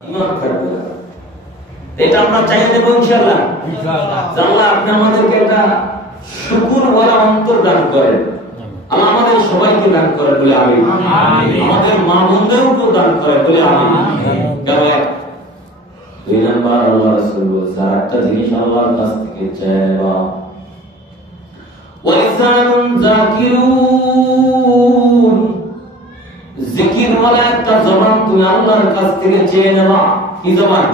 ঈমান থাকবে। এটা আমরা চাই দেব ইনশাআল্লাহ। আল্লাহ আপনি আমাদেরকে একটা শুকরওয়ালা অন্তর দান করেন। আল্লাহ আমাদের সবাইকে দান করেন বলে আমিন। আমাদের মা বোনদেরকেও দান করেন বলে আমিন। কারণ দুই নাম্বার আল্লাহ রাসূল বলেছেন একটা জিনিস আল্লাহর কাছ থেকে চাইবা ওয়ালিসানুন যাকিরুন, জিকিরওয়ালা একটা জবান তুমি আল্লাহর কাছ থেকে চেয়ে নেবা। কি জবান?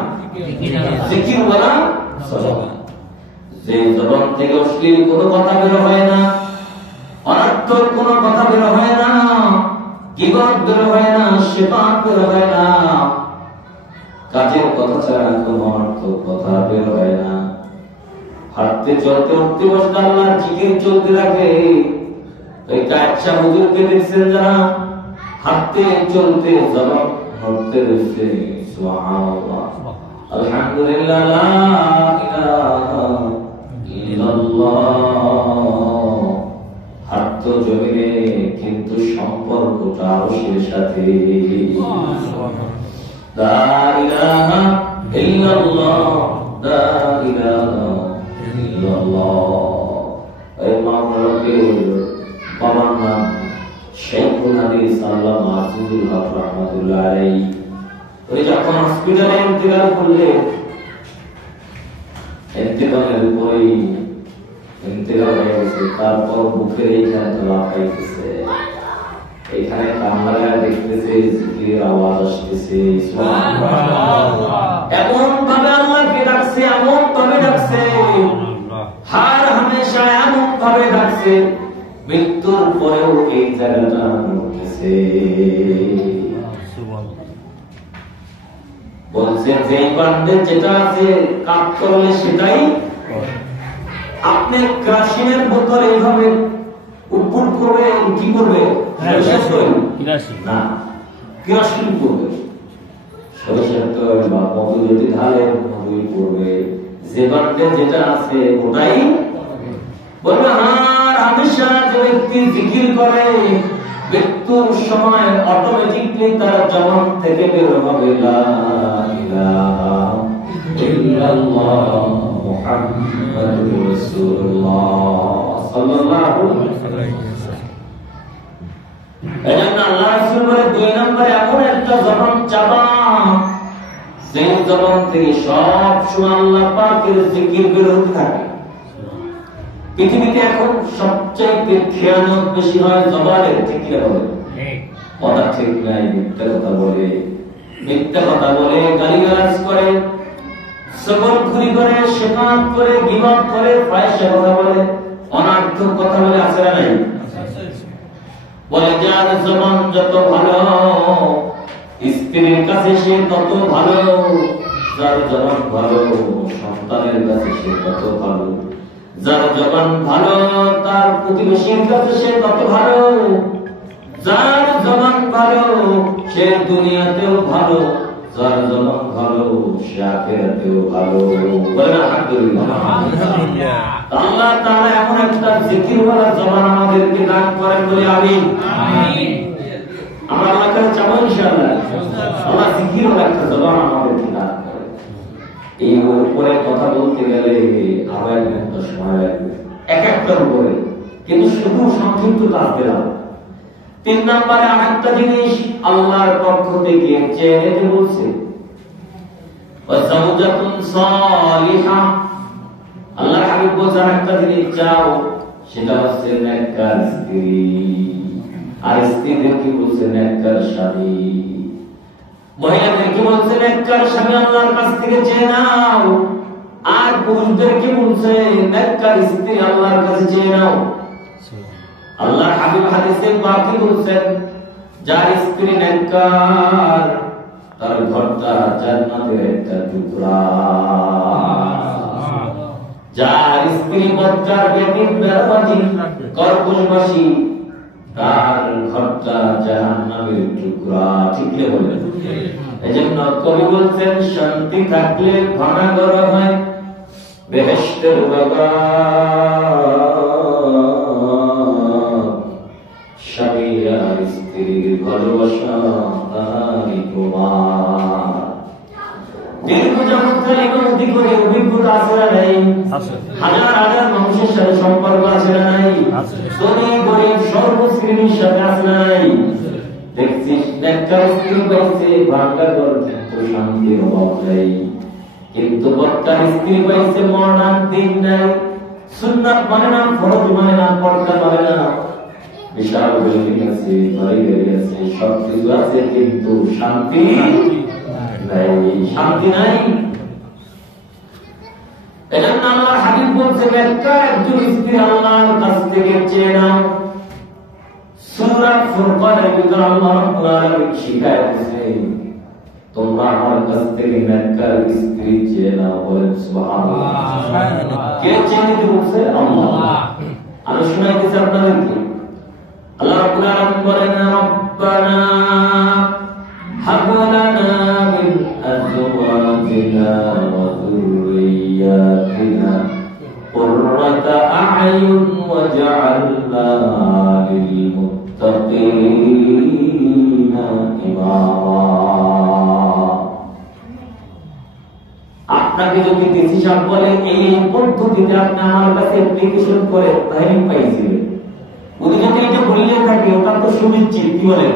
জিকিরওয়ালা জবান। যে জবান থেকে অশ্লীল কোনো কথা বের হয় না, অনর্থক কোনো কথা বের হয় না, গীবত বের হয় না, শিফাত বের হয় না, কাজের কথা ছাড়া কোনো অনর্থক কথা বের হয় না। হাঁটতে চলতে উঠতে বসতে আল্লাহর জিকির চলতে থাকে। ওই কাচ্চা হুজুরকে দেখছেন যারা হাঁটতে চলতে জবান হাঁটতে রয়েছে সুবহানাল্লাহ, আলহামদুলিল্লাহ, লা ইলাহা ইল্লাল্লাহ। হাঁটতো জমিনে কিন্তু সম্পর্কটা আরশের সাথে। লা ইলাহা ইল্লাল্লাহ, লা ইলাহা ইল্লাল্লাহ। এই মাওলানার বাবার নাম শেখুল হাদিস আল্লামা আজিজুল হক রাহমাতুল্লাহ আলাইহি। উনি যখন হসপিটালে ইন্তেকাল করলেন, ইন্তেকালের পরেই ইন্তেকাল হয়ে গেছে, তারপর বুকের এইখানে ধরা পাইতেছে, এইখানে কামড়া দেখতেছে, জিকিরের আওয়াজ আসতেছে। এমন ভাবে আল্লাহকে ডাকছে, এমন ভাবে ডাকছে, হার হামেশা এমন ভাবে ডাকছে, মৃত্যুর পরেও এই জায়গাটা উঠতেছে। বলছেন যে বান্দার যেটা আছে কাজ করলে সেটাই। আপনি কেরোসিনের বোতল এইভাবে উপর করবে, কি করবে? না, কেরোসিন করবে, সরিষার তেল বা মধু যদি ঢালে মধুই করবে। যে বান্দার যেটা আছে ওটাই বলবে। আর হামেশা যে ব্যক্তি জিকির করে, মৃত্যুর সময় অটোমেটিকলি তার জবান থেকে বের হবে লা ইলাহা ইল্লাল্লাহ মুহাম্মাদুর রাসূলুল্লাহ সাল্লাল্লাহু আলাইহি ওয়াসাল্লাম। এজন্য আল্লাহ রাসূল বলে দুই নম্বরে এমন একটা জবান চাবা, যে জবান থেকে সব সময় আল্লাহ পাকের জিকির বের হতে থাকে। পৃথিবীতে এখন সবচেয়ে খেয়ানত বেশি হয় জবানের, ঠিক না বলে? কথা ঠিক নাই, মিথ্যা কথা বলে, মিথ্যা কথা বলে, গালিগালাজ করে, সবলখুরি করে, শিফাত করে, গীবত করে, ফাহিশা কথা বলে, অনর্থক কথা বলে, আছে না নাই? বলে যার জবান যত ভালো স্ত্রীর কাছে সে তত ভালো, যার জবান ভালো সন্তানের কাছে সে তত ভালো, যার জবান ভালো তার প্রতিবেশীর কাছে সে তত ভালো, যার জবান ভালো সে দুনিয়াতেও ভালো, যার জবান ভালো সে আখিরাতেও ভালো। বলেন আলহামদুলিল্লাহ। আল্লাহ তাআলা এমন একটা জিকিরওয়ালা জবান আমাদেরকে দান করেন বলে আমিন। আমরা আল্লাহর কাছে চাবো ইনশাআল্লাহ আল্লাহ জিকিরওয়ালা একটা জবান আমাদেরকে দান করেন। এই উপরে কথা বলতে গেলে আবার একটা সময় লাগবে এক একটার উপরে, কিন্তু শুধু সংক্ষিপ্ত কাজ দিলাম। তিন নম্বরে আরেকটা জিনিস আল্লাহর পক্ষ থেকে চেয়ে নিতে বলছে, ওয়াজাওজাতুন সালিহা। আল্লাহর হাবিব বলেন একটা জিনিস চাও, সেটা হচ্ছে নেককার স্ত্রী। আর স্ত্রীদের কি বলছে? নেককার স্বামী। মহিলাদের কি বলছে? নেককার স্বামী আল্লাহর কাছ থেকে চেয়ে নাও। আর পুরুষদের কি বলছে? নেককার স্ত্রী আল্লাহর কাছে চেয়ে নাও। আল্লাহর হাবিব হাদিসে পাকে বলেন, যার স্ত্রী নেককার তার ঘরটা জান্নাতের একটা টুকরা, যার স্ত্রী বদকার বেদিন বেরাবাজি কর্কশবাসী তার ঘরটা জাহান্নামের টুকরা। ঠিক না বলেন? এজন্য কবি বলছেন, শান্তি থাকলে ঘনাঘর হয় বেহেশতের বাগান, স্বামী আর স্ত্রীর ভালোবাসা তারই প্রমাণ। দীর্ঘ যাবৎকাল ইমামতি করে অভিজ্ঞতা আছে না নাই? হাজার হাজার মানুষের সাথে সম্পর্ক আছে না নাই? ধনী গরিব সর্বশ্রেণীর সাথে আছে না নাই? দেখছিস নেককার স্ত্রী পাইছে, ভাঙ্গা ঘর কিন্তু শান্তির অভাব নাই। কিন্তু বক্তার স্ত্রী পাইছে, মডার্ন দিন নাই, সুন্নাত মানে না, ফরজ মানে না, পর্দা মানে না, বিশাল বিল্ডিং আছে, বাড়ি গাড়ি আছে, সবকিছু আছে, কিন্তু শান্তি নাই, শান্তি নাই। এজন্য আল্লাহর হাবিব বলছে, নেককার একজন স্ত্রী আল্লাহর কাছ থেকে চেয়ে নাও। সূরা ফুরকানের ভিতরে আল্লাহ রাব্বুল আলামিন শিখাইতেছে, তোমরা আমার কাছ থেকে নেককার স্ত্রী চেয়ে নাও। বলেন সুবহানাল্লাহ। কে চেয়ে নিতে বলছে? আল্লাহ। আমি শোনাইতেছি আপনাদেরকে। আল্লাহ রাব্বুল আলামিন বলেন, রব্বানা হাব লানা মিন আজওয়াজিনা ওয়া যুররিয়্যাতিনা কুররাতা আ'য়ুন ওয়াজ'আলনা লিল মুত্তাকিনা ইমামা। আপনাকে যদি ডিসিশন বলে এই পদ্ধতিতে আপনি আমার কাছে অ্যাপ্লিকেশন করে তাহলে পাইছিলেন, উনি যদি এটা বললে থাকে ওটা তো সুনিশ্চিত, কি বলেন,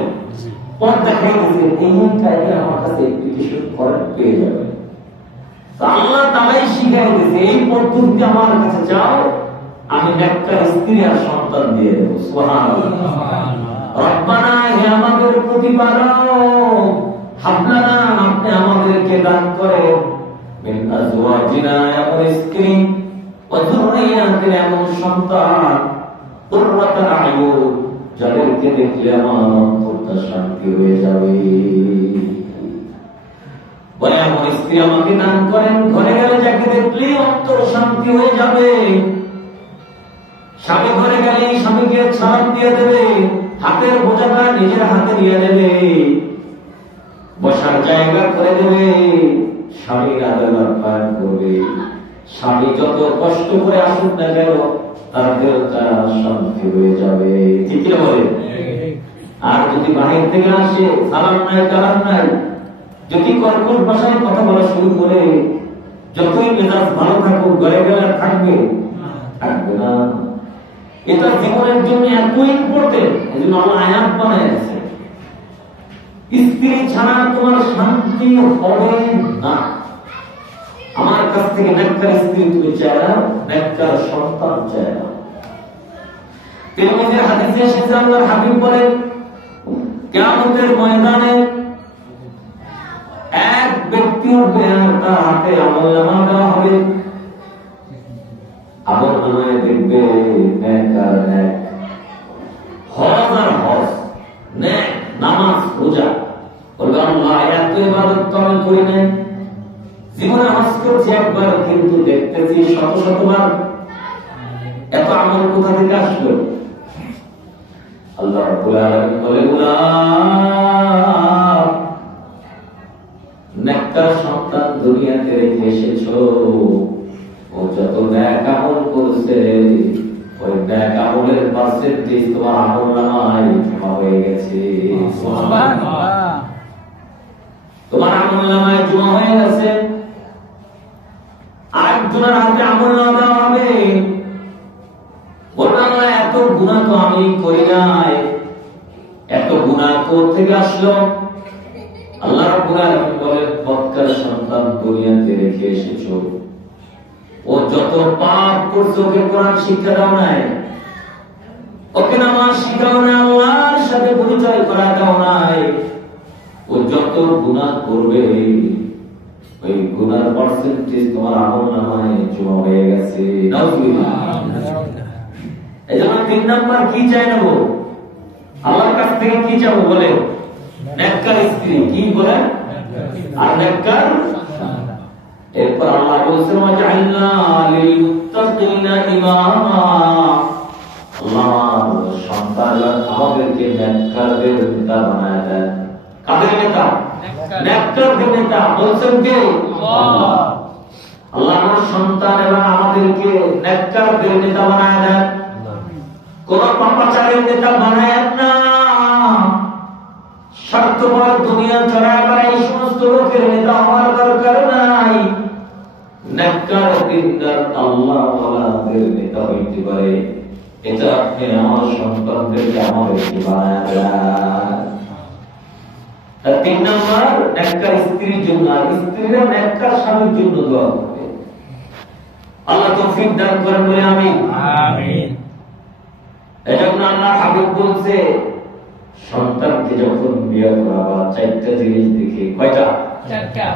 পথ দেখাই দিয়েছেন, এই কাজে আমার কাছে অ্যাপ্লিকেশন করে পেয়ে যাবেন। আল্লাহ তাআলাই শিখাই দিয়েছে, এই পদ্ধতিতে আমার কাছে যাও, আমি নেককার স্ত্রী আর সন্তান দিয়ে দেব। সুবহানাল্লাহ। রব্বানা, হে আমাদের প্রতিপালক, হাবলানা, আপনি আমাদেরকে দান করেন, মিন আজওয়াজিনা, এমন স্ত্রী, ওয়া যুররিয়াতিনা, এমন সন্তান, কুররাতা আ'য়ুন, যাদেরকে দেখলে আমার অন্তরটা শান্তি হয়ে যাবে। বলে এমন স্ত্রী আমাকে দান করেন, ঘরে গেলে যাকে দেখলে অন্তর শান্তি হয়ে যাবে। স্বামী ঘরে গেলে স্বামীকে সালাম দিয়ে দেবে, হাতের বোঝাটা নিজের হাতে নিয়ে নেবে, বসার জায়গা করে দেবে, স্বামীর আদর আপ্যায়ন করবে। স্বামী যত কষ্ট করে আসুক না কেন, তার দেহটা শান্তি হয়ে যাবে। ঠিক কি বলে? আর যদি বাহির থেকে আসে, সালাম নাই, কালাম নাই, যদি কর্কশ ভাষায় কথা বলা শুরু করে, যতই মেজাজ ভালো থাকুক, ঘরে গেলে থাকবে থাকবে না। এটা জীবনের জন্য এত ইম্পর্টেন্ট, এজন্য আল্লাহ আয়াত বানাইছে, স্ত্রী ছাড়া তোমার শান্তি হবে না। আমার কাছ থেকে নেককার স্ত্রী তুমি চাই না, নেককার সন্তান চাই না। তিরমিজির হাদিসে এসেছে, আল্লাহর হাবিব বলেন, কিয়ামতের ময়দানে এক ব্যক্তি উঠবে, তার হাতে আমলনামা দেওয়া হবে। আমলনামায় দেখবে নেক আর নেক, হজ আর হজ, নেক, নামাজ, রোজা। বলবে আল্লাহ, এত ইবাদত তো আমি করি নাই, জীবনে হজ করছি একবার, কিন্তু দেখতেছি শত শতবার, এত আমল কোথা থেকে আসলো? আল্লাহ রাব্বুল আলামিন বলেন, নেককার সন্তান দুনিয়াতে রেখে এসেছো, ও যত নেক আমল করেছে, ওই নেক আমলের পার্সেন্টেজ তোমার আমলনামায় জমা হয়ে গেছে। সুবহানাল্লাহ। তোমার আমলনামায় জমা হয়ে গেছে। আরেকজনের হাতে আমলনামা দেওয়া হবে, বলবে আল্লাহ, এত গুনাহ তো আমি করি নাই, এত গুনাহ কোথা থেকে আসলো? আল্লাহ রাব্বুল আলামিন বলেন, বক্কার সন্তান দুনিয়াতে রেখে এসেছো, ও যত পাপ করছে, ওকে কোরআন শিক্ষা দাও নাই, ওকে নামাজ শিখাও না, আল্লাহর সাথে পরিচয় করা দাও নাই, ও যত গুনাহ করবে, ওই গুনার পার্সেন্টেজ তোমার আমলনামায় জমা হয়ে গেছে। নাউজুবিল্লাহ। এজন্য 3 নাম্বার কি চাই নেব? আল্লাহর কাছ থেকে কি চাবো? বলে নেককার স্ত্রী, কি বলে, আর নেককার। এরপর আল্লাহ বলছেন, ওয়াজআলনা লিল মুত্তাকিনা ইমামা, আল্লাহ সন্তান আমাদেরকে নেককারদের নেতা বানায় দেন। কাদের নেতা? নেককারদের নেতা। বলছেন কে? আল্লাহ। আল্লাহ আমার সন্তান এবং আমাদেরকে নেককারদের নেতা বানায় দেন, কোন পাপাচারের নেতা বানায় না। স্বার্থপর দুনিয়া চড়ায় বেড়ায় এই সমস্ত লোকের নেতা হওয়ার দরকার নাই। দিনদার আল্লাহওয়ালাদের নেতা হইতে পারে, এটা আপনি আমার সন্তানদেরকে আমাদেরকে বানায় দেন। আর 3 নম্বর, নেককার স্ত্রীর জন্য, আর স্ত্রীরা নেককার স্বামীর জন্য দোয়া করবে। আল্লাহ তৌফিক দান করেন বলে আমিন। আমিন। এজন্য আল্লাহ হাবিব বলছে, সন্তানকে যখন বিয়ে করাবা 4টা জিনিস দেখে, কয়টা? 4টা।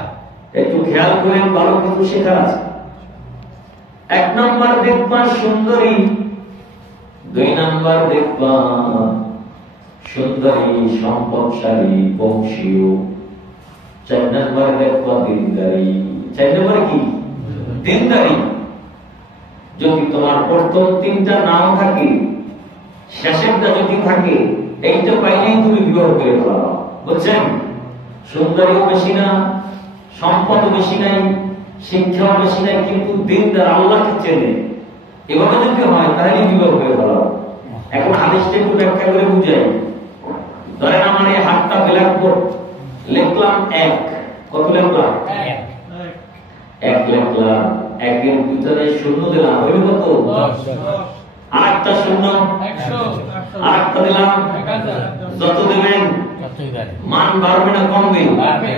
একটু খেয়াল করেন, ভালো কিছু শেখার আছে। 1 নম্বর দেখবা সুন্দরী, 2 নম্বর দেখবা সুন্দরী, সম্পদশালী, বংশীয়, 4 নম্বর দেখবা দিনদারি। 4 নম্বরে কি? দিনদারি। যদি তোমার প্রথম 3টা নাও থাকে, শেষেরটা যদি থাকে, এইটা পাইলেই তুমি বিবাহ করে ফেলাবা। বুঝছেন? সুন্দরীও বেশি না, সম্পদও বেশি নাই, শিক্ষাও বেশি নাই, কিন্তু দিনদার, আল্লাহকে চেনে, এভাবে যদি হয় তাহলে বিবাহ করে ফেলাবা। এখন হাদিসটা একটু ব্যাখ্যা করে বুঝাই। ধরেন আমার এই হাতটা ব্ল্যাকবোর্ড, লিখলাম 1, কত লিখলাম? 1 লিখলাম, 1-এর ভিতরে শূন্য দিলাম, হইল কত? 10। আরেকটা শূন্য, 100। আরেকটা দিলাম, 1000। যত দেবেন মান বাড়বে না কমবে? বাড়বে।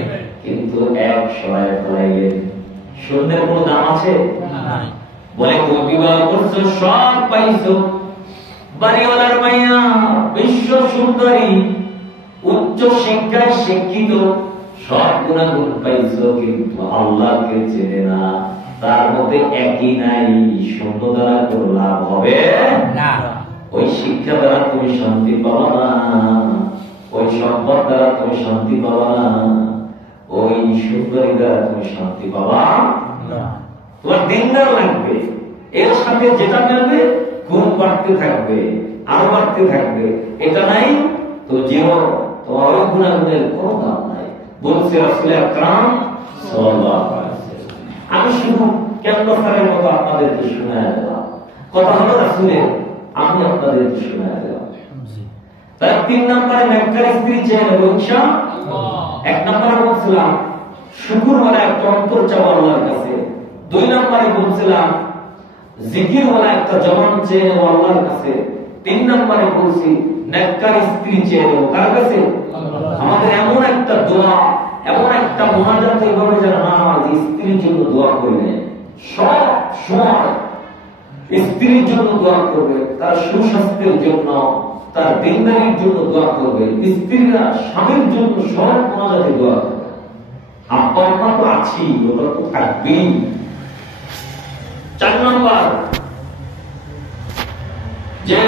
কিন্তু 100 ফলাইলে শূন্যের কোনো দাম আছে? বলে তুমি বিবাহ করছো, সব পাইছো, বাড়িওয়ালার মাইয়া, বিশ্ব সুন্দরী, উচ্চ শিক্ষায় শিক্ষিত, সব গুণাগুণ পাইছো, কিন্তু আল্লাহকে চেনে না, তার মধ্যে একই নাই, শূন্য দ্বারা কোনো লাভ হবে না। ওই শিক্ষা দ্বারা তুমি শান্তি পাবা না, ওই সম্পদ দ্বারা তুমি শান্তি পাবা না, ওই সুন্দরী দ্বারা তুমি শান্তি পাবা না। তোমার দিনদার লাগবে, এর সাথে যেটা মিলবে গুণ বাড়তে থাকবে, আরো বাড়তে থাকবে। এটা নাই তো জীবন, তোমার ওই গুণাগুণের কোনো দাম নাই। বলছে রাসূল আকরাম সাল্লাল্লাহু আলাইহি ওয়াসাল্লাম। আমি শুধু ক্যাম্পাসের মতো আপনাদেরকে শোনায় দিলাম, কথা হলো রাসূলের, আমি আপনাদেরকে শোনায় দিলাম। তার 3 নম্বরে নেককার স্ত্রী চেয়ে নেব ইনশাআল্লাহ। 1 নম্বরে বলছিলাম শুকরওয়ালা একটা অন্তর চাওয়া আল্লাহর কাছে, 2 নম্বরে বলছিলাম জিকিরওয়ালা একটা জবান চেয়ে নেব আল্লাহর কাছে, 3 নম্বরে বলছি নেককার স্ত্রী চেয়ে নেব কার কাছে? আমাদের এমন একটা দোয়া, এমন একটা মুনাজাত এইভাবে যেন না হয় যে স্ত্রীর জন্য দোয়া করি না, সব সময় স্ত্রীর জন্য দোয়া করবে, তার সুস্বাস্থ্যের জন্য, তার দিনদারির জন্য দোয়া করবে। স্ত্রীরা স্বামীর জন্য সব মুনাজাতে দোয়া করবে। আব্বা আম্মা তো আছি, ওটা তো থাকবেই। 4 নম্বর, যে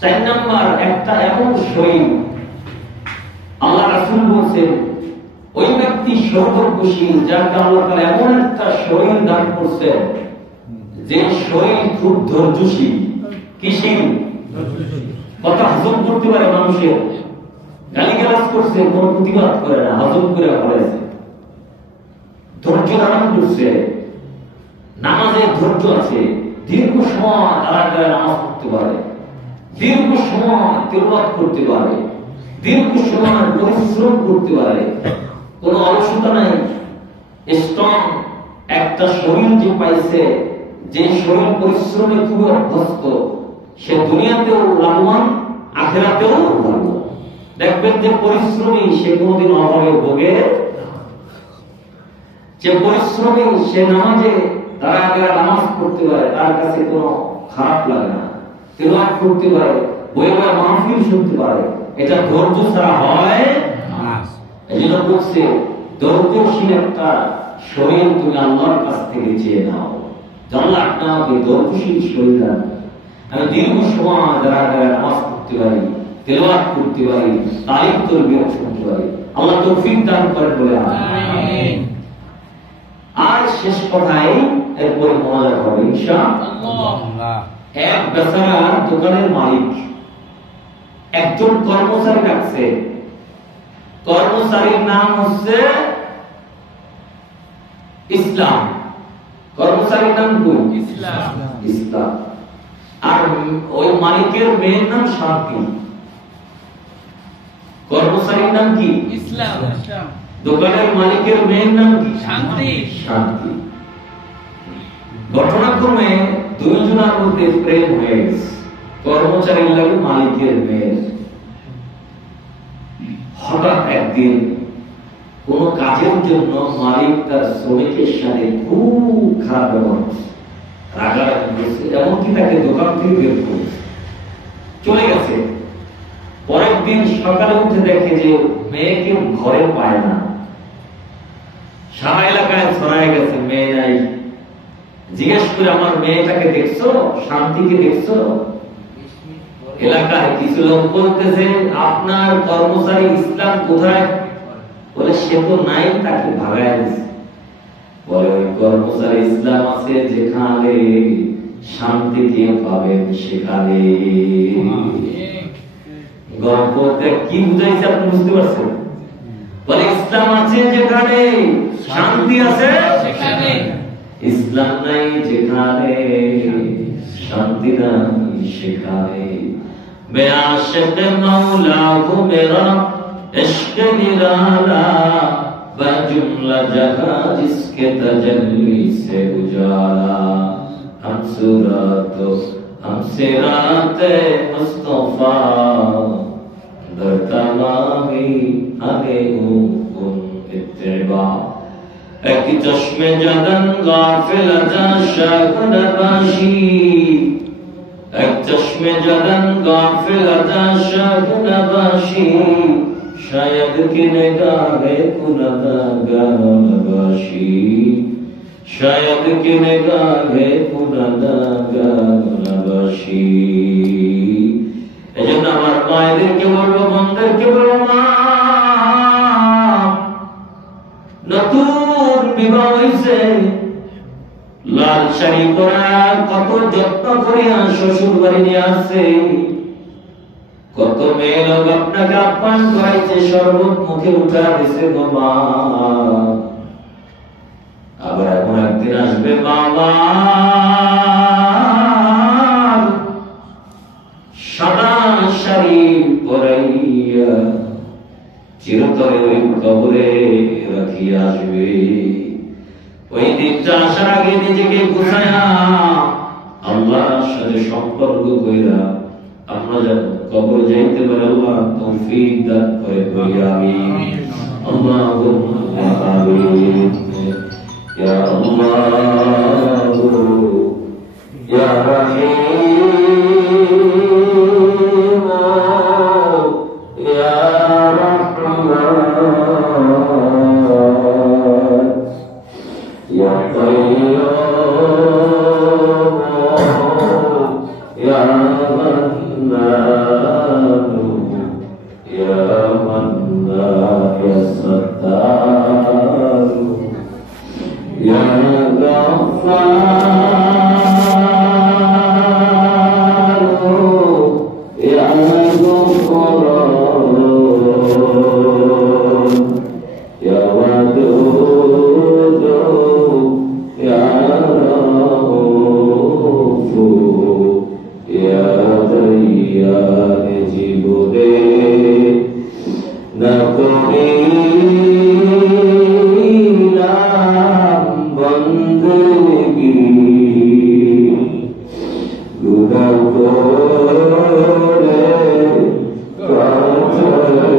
4 নম্বর একটা এমন শরীর, আল্লাহ রাসূল বলছেন ওই ব্যক্তি সৌভাগ্যশীল যাকে আল্লাহ তাআলা এমন একটা শরীর দান করছেন, যে শরীর খুব ধৈর্যশীল। কিসীল? কথা হজম করতে পারে, মানুষের গালিগালাজ করছে কোন প্রতিবাদ করে না, হজম করে ফেলেছে, ধৈর্য ধারণ করছে, নামাজে ধৈর্য আছে, দীর্ঘ সময় তারা নামাজ পড়তে পারে, দীর্ঘ সময় তিলাওয়াত করতে পারে, দীর্ঘ সময় পরিশ্রম করতে পারে, কোন অলসতা নাই, স্ট্রং একটা শরীর যে পাইছে, যে শরীর পরিশ্রমে খুবই অভ্যস্ত, সে দুনিয়াতেও লাভবান, আখিরাতেও লাভবান। দেখবেন যে পরিশ্রমী সে কোনদিন অভাবে ভোগে, যে পরিশ্রমী সে নামাজে তারা নামাজ পড়তে পারে, তার কাছে কোনো খারাপ লাগে না, তিলাওয়াত করতে পারে, বইয়ে বইয়ে মাহফিল শুনতে পারে, এটা ধৈর্য ছাড়া হয় না। এজন্য বলছে ধৈর্যশীল একটা শরীর তুমি আল্লাহর কাছ থেকে চেয়ে নাও, আল্লাহ আপনাকে ধৈর্যশীল শরীর দান। আমি দীর্ঘ সময় যারা নামাজ পড়তে পারি, তিলাওয়াত করতে পারি, তালিম তারবিয়ত শুনতে পারি, আল্লাহ তৌফিক দান করেন বলে আমিন। আর শেষ কথাই, এরপরে মোনাজাত হবে ইনশাআল্লাহ। এক বেচারা দোকানের মালিক একজন কর্মচারী রাখছে, কর্মচারীর নাম হচ্ছে ইসলাম। কর্মচারীর নাম কি? ইসলাম। আর ওই মালিকের মেয়ের নাম শান্তি। কর্মচারীর নাম কি? ইসলাম। দোকানের মালিকের মেয়ের নাম কি? শান্তি। শান্তি। ঘটনাক্রমে দুইজনের মধ্যে প্রেম হয়ে গেছে, কর্মচারীর লাগে মালিকের মেয়ের। হঠাৎ একদিন কোন কাজের জন্য মালিক তার শ্রমিকের সাথে খুব খারাপ ব্যবহার করছে, রাগারাগি করছে, এমনকি তাকে দোকান থেকে বের করেছে, চলে গেছে। পরের দিন সকালে উঠে দেখে যে মেয়েকে ঘরে পায় না, সারা এলাকায় ছড়ায় গেছে মেয়ে নাই। জিজ্ঞেস করে আমার মেয়েটাকে দেখছো, শান্তিকে দেখছো? এলাকায় কিছু লোক বলতেছে আপনার কর্মচারী ইসলাম কোথায়? বলে সে তো নাই, তাকে ভাগায় দিচ্ছে। বলে ওই কর্মচারী ইসলাম আছে যেখানে শান্তিকে পাবেন সেখানে। গল্পটা কি বুঝাইছে আপনি বুঝতে পারছেন? বলে ইসলাম আছে যেখানে শান্তি আছে সেখানে, ইসলাম নাই যেখানে শান্তি নাই সেখানে। मैं आशिक मौला हूँ मेरा इश्क निराला, बजुमला जहां जिसके तजल्ली से उजाला। हम सूरत हम सिरात मुस्तफा, दर तमामी हमें हुकुम इत्तिबा। एक चश्मे जदन गाफिल अजा शाख नबाशी, एक चश्मे जदन गाफिल अजा शाख नबाशी। शायद कि निगाहे कुनदागार नबाशी, शायद कि निगाहे कुनदागार नबाशी। এজন্য আমার মায়েদেরকে বলবো, বোনদেরকে বলবো, মা নতুন বিবাহ হয়েছে, লাল শাড়ি পরা কত যত্ন করিয়া শ্বশুর বাড়ি নিয়ে আসছে, কত মেয়ে লোক আপনাকে আহ্বান করাইছে, শরবত মুখে উঠা দিছে গো মা। আবার এমন একদিন আসবে বাবা সাদা শাড়ি পরাইয়া চিরতরে ওই কবরে রাখিয়া আসবে। ওই দিনটা আসার আগে নিজেকে গুছায়া আল্লাহর সাথে সম্পর্ক কইরা আমরা যেন কবর যাইতে পারি, আল্লাহ তৌফিক দান করে বলি আমিন। আল্লাহুম্মা আমিন। ইয়া আল্লাহ ইয়া রাহিম ইয়া রাহমান ইয়া কাইয়্যুম ইয়া মান্নান ইয়া মান্নান ইয়া সাত্তার ইয়া গাফফার ইয়া গফফার ইয়া ওয়াদুদ ইয়া রাউফ ইয়া দাইয়ান জীবনে না করিলাম বন্দগি, গুনাহ করে কাটাইলাম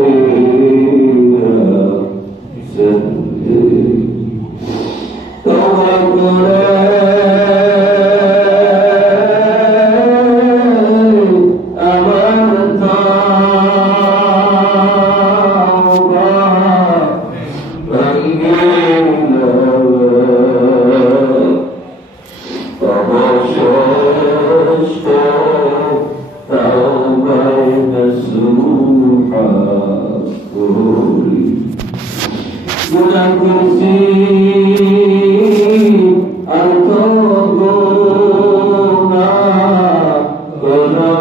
জিন্দেগি। তওবা করে আমার তওবা ভাঙিলা, অবশেষে তওবায় নসুহা করি। গুনাহ করছি আর তো গুনাহ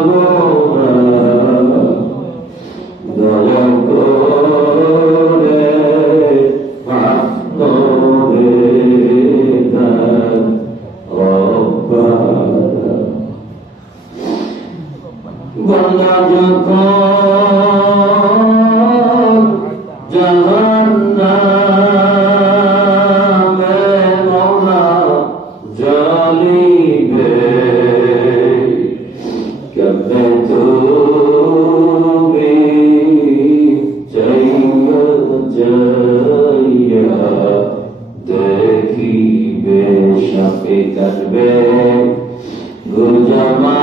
করব না, দয়া করে মাফ করে দাও রব্বানা। বান্দা যখন জাহান্নাম কে কাটবে গুজমা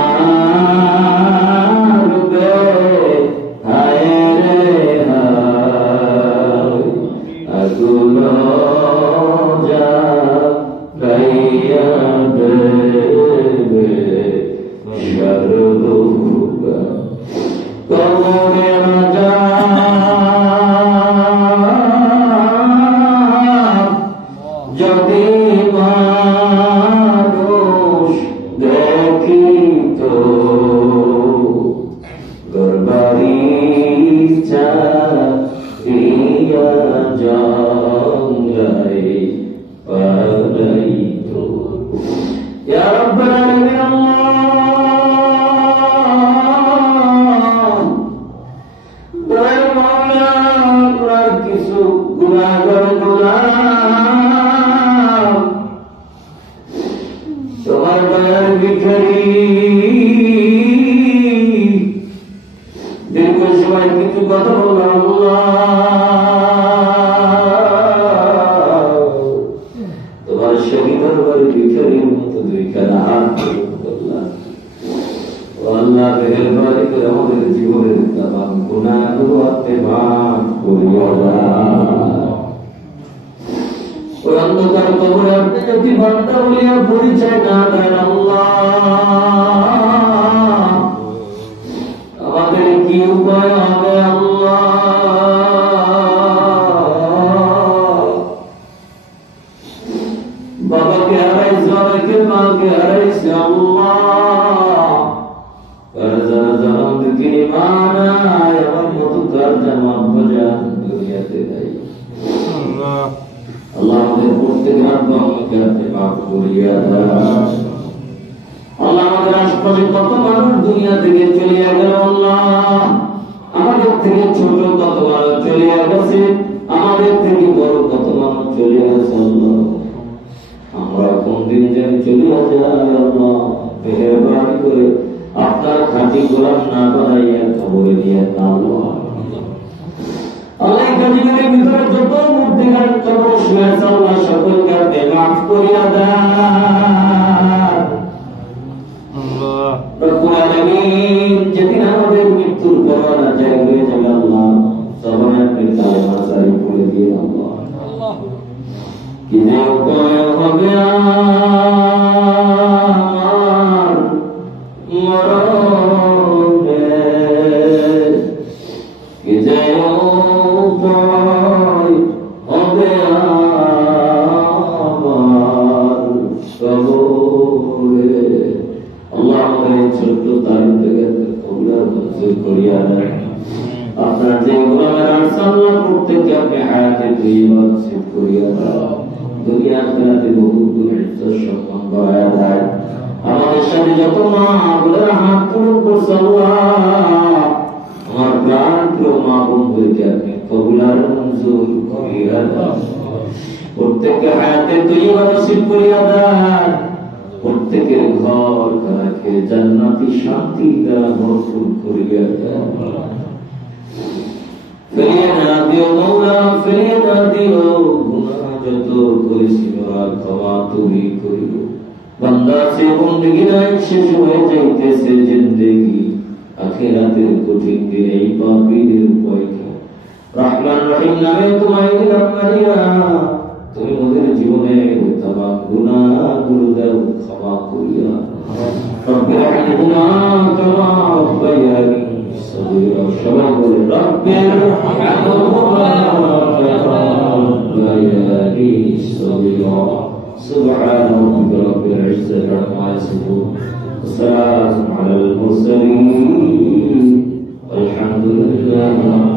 سبحان ربك رب العزة عما يصفون وسلام على المرسلين والحمد لله